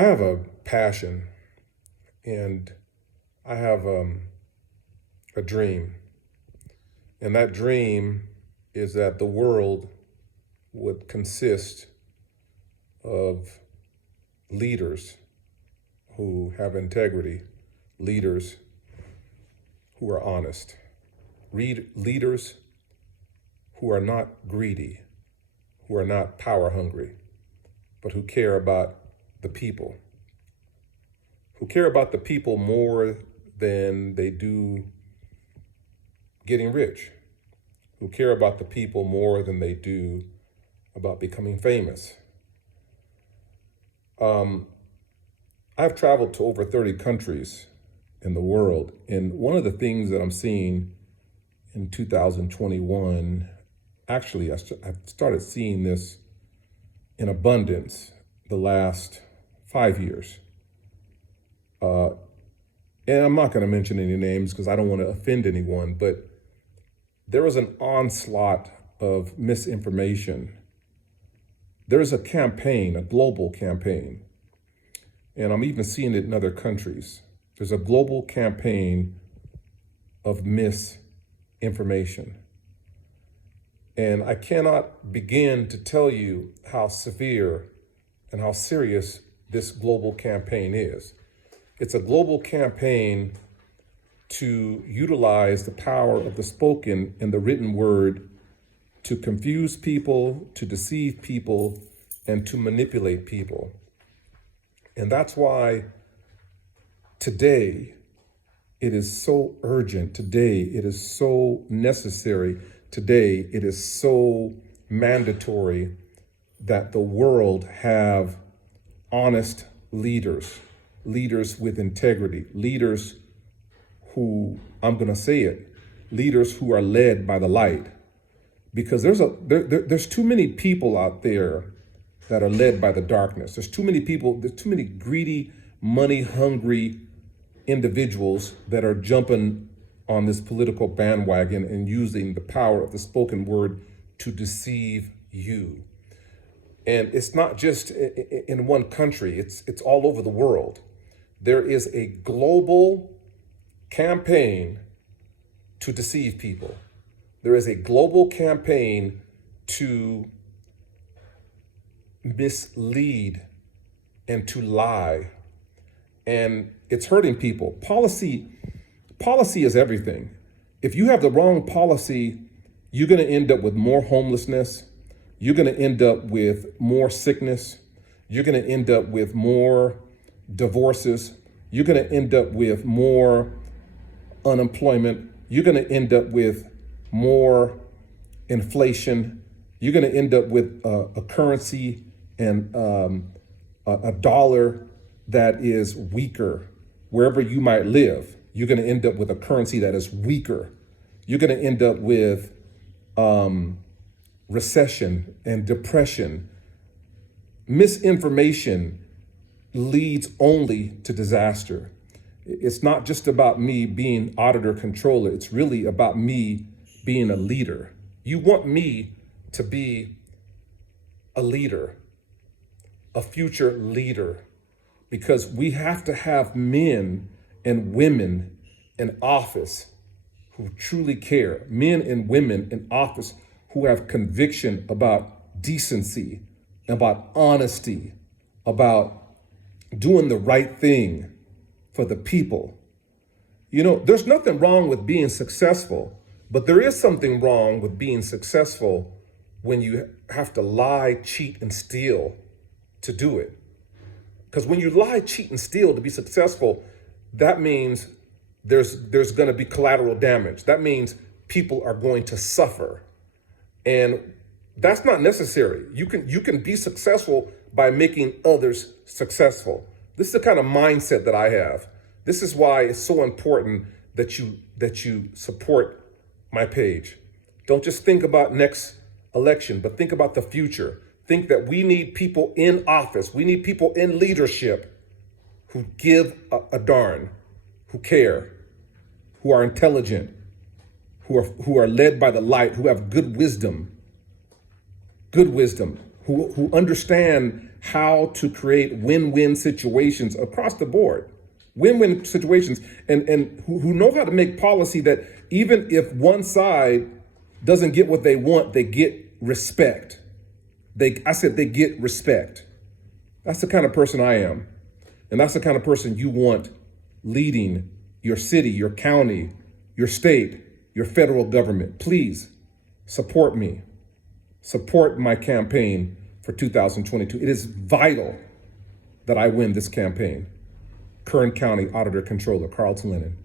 I have a passion and I have a dream. And that dream is that the world would consist of leaders who have integrity, leaders who are honest, leaders who are not greedy, who are not power hungry, but who care about the people, who care about the people more than they do getting rich, who care about the people more than they do about becoming famous. I've traveled to over 30 countries in the world, and one of the things that I'm seeing in 2021, actually, I've started seeing this in abundance the last 5 years. And I'm not going to mention any names because I don't want to offend anyone, but there is an onslaught of misinformation. There's a campaign, a global campaign, and I'm even seeing it in other countries. There's a global campaign of misinformation. And I cannot begin to tell you how severe and how serious this global campaign is. It's a global campaign to utilize the power of the spoken and the written word to confuse people, to deceive people, and to manipulate people. And that's why today it is so urgent. Today it is so necessary. Today it is so mandatory that the world have honest leaders, leaders with integrity, leaders who, I'm going to say it, leaders who are led by the light. Because there's too many people out there that are led by the darkness. There's too many people, there's too many greedy, money-hungry individuals that are jumping on this political bandwagon and using the power of the spoken word to deceive you. And it's not just in one country, it's all over the world. There is a global campaign to deceive people. There is a global campaign to mislead and to lie. And it's hurting people. Policy is everything. If you have the wrong policy, you're going to end up with more homelessness. You're going to end up with more sickness. You're going to end up with more divorces. You're going to end up with more unemployment. You're going to end up with more inflation. You're going to end up with a currency and a dollar that is weaker. Wherever you might live, you're going to end up with a currency that is weaker. You're going to end up with recession and depression. Misinformation leads only to disaster. It's not just about me being auditor controller. It's really about me being a leader. You want me to be a leader, a future leader, because we have to have men and women in office who truly care, men and women in office who have conviction about decency, about honesty, about doing the right thing for the people. You know, there's nothing wrong with being successful, but there is something wrong with being successful when you have to lie, cheat, and steal to do it. Because when you lie, cheat, and steal to be successful, that means there's going to be collateral damage. That means people are going to suffer. And that's not necessary. You can be successful by making others successful. This is the kind of mindset that I have. This is why it's so important that you support my page. Don't just think about next election, but think about the future. Think that we need people in office. We need people in leadership who give a darn, who care, who are intelligent, who are led by the light, who have good wisdom, who understand how to create win-win situations across the board. Win-win situations, and who know how to make policy that even if one side doesn't get what they want, they get respect. I said they get respect. That's the kind of person I am. And that's the kind of person you want leading your city, your county, your state, your federal government. Please support me. Support my campaign for 2022. It is vital that I win this campaign. Kern County Auditor Controller Carlton Lennon.